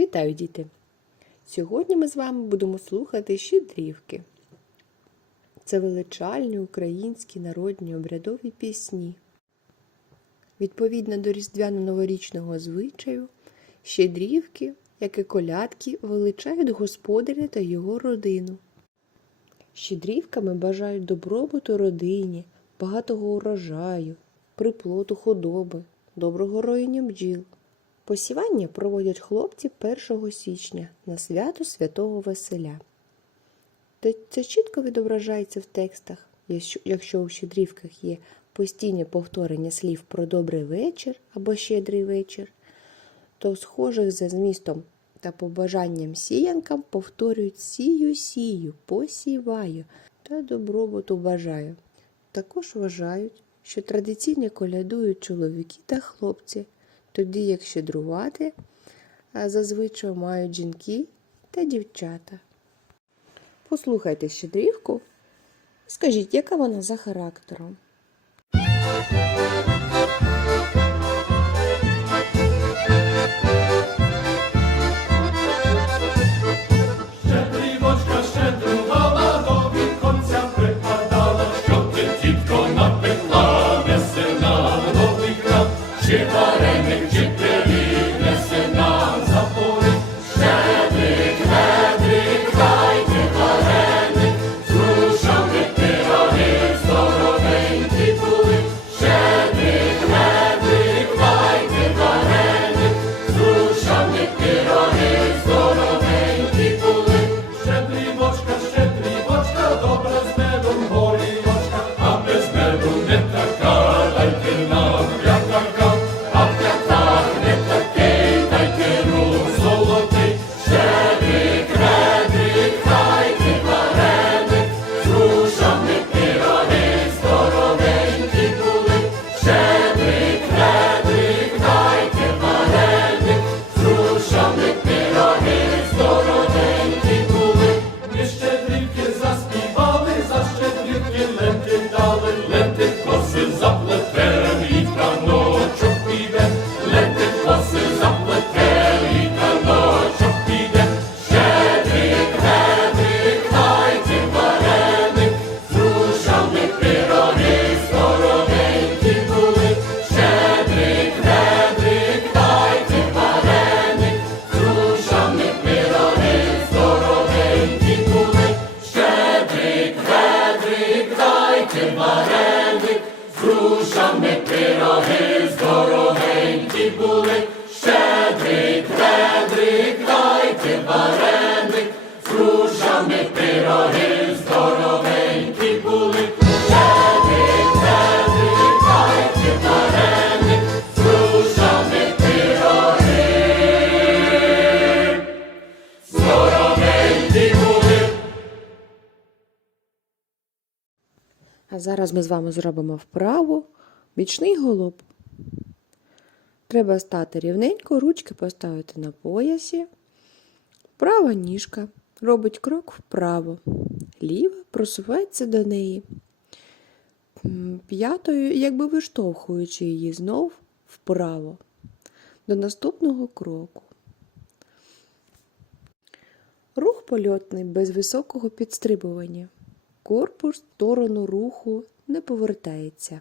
Вітаю, діти! Сьогодні ми з вами будемо слухати щедрівки. Це величальні українські народні обрядові пісні. Відповідно до різдвяно-новорічного звичаю, щедрівки, як і колядки, величають господаря та його родину. Щедрівками бажають добробуту родині, багатого урожаю, приплоту худоби, доброго роєння бджіл. Посівання проводять хлопці 1 січня на свято Святого Василя. Це чітко відображається в текстах, якщо у щедрівках є постійне повторення слів про добрий вечір або щедрий вечір, то схожих за змістом та побажанням сіянкам повторюють сію сію, посіваю та добробуту бажаю. Також вважають, що традиційно колядують чоловіки та хлопці, тоді як щедрувати зазвичай мають жінки та дівчата. Послухайте щедрівку. Скажіть, яка вона за характером? Вареник, з здоровенькі були. А зараз ми з вами зробимо вправу бічний голуб. Треба стати рівненько, ручки поставити на поясі. Права ніжка робить крок вправо, ліва просувається до неї. П'ятою, якби виштовхуючи її знов вправо до наступного кроку. Рух польотний без високого підстрибування. Корпус сторону руху не повертається.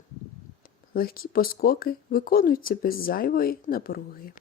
Легкі поскоки виконуються без зайвої напруги.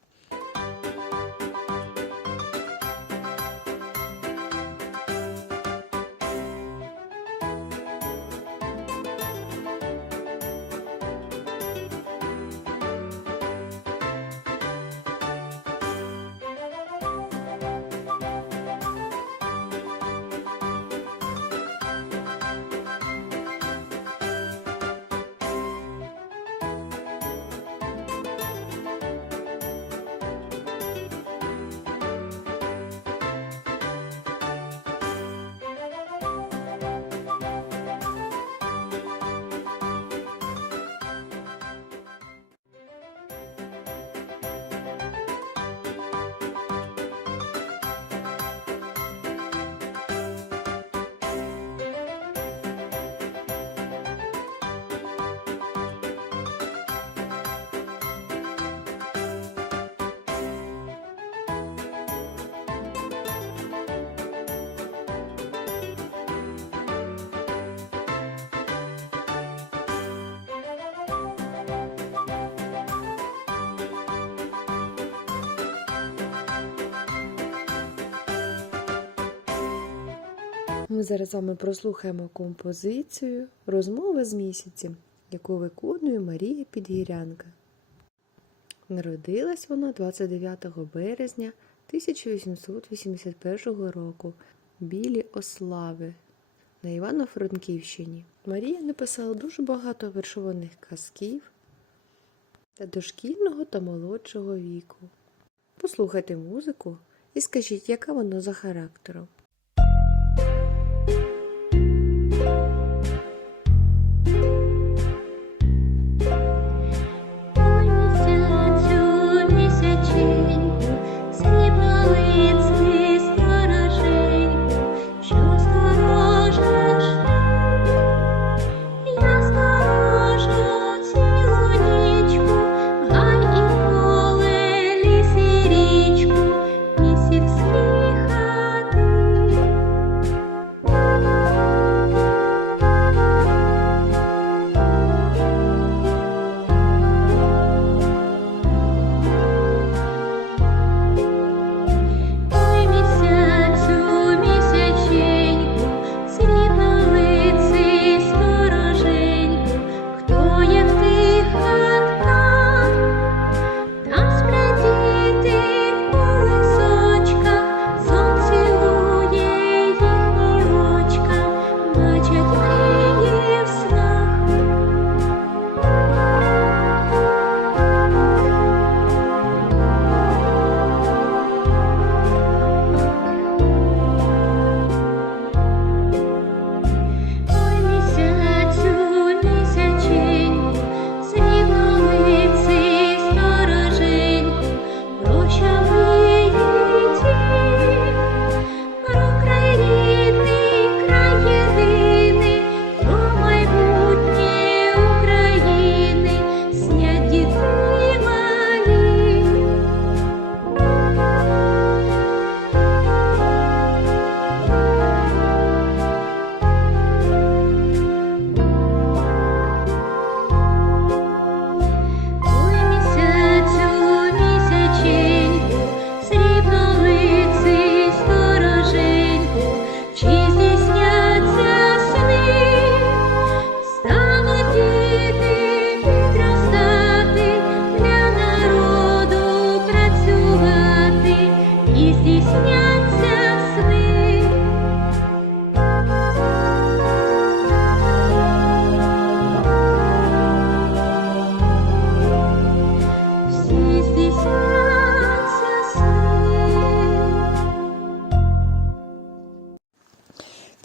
Ми зараз з вами прослухаємо композицію Розмови з місяцем, яку виконує Марія Підгірянка. Народилась вона 29 березня 1881 року в Білі Ослави на Івано-Франківщині. Марія написала дуже багато вершованих казків та дошкільного та молодшого віку. Послухайте музику і скажіть, яка вона за характером.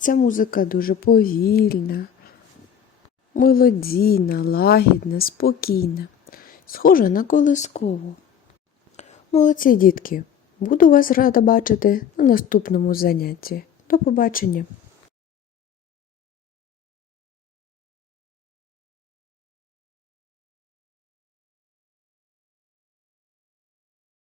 Ця музика дуже повільна, мелодійна, лагідна, спокійна, схожа на колискову. Молодці, дітки! Буду вас рада бачити на наступному занятті. До побачення!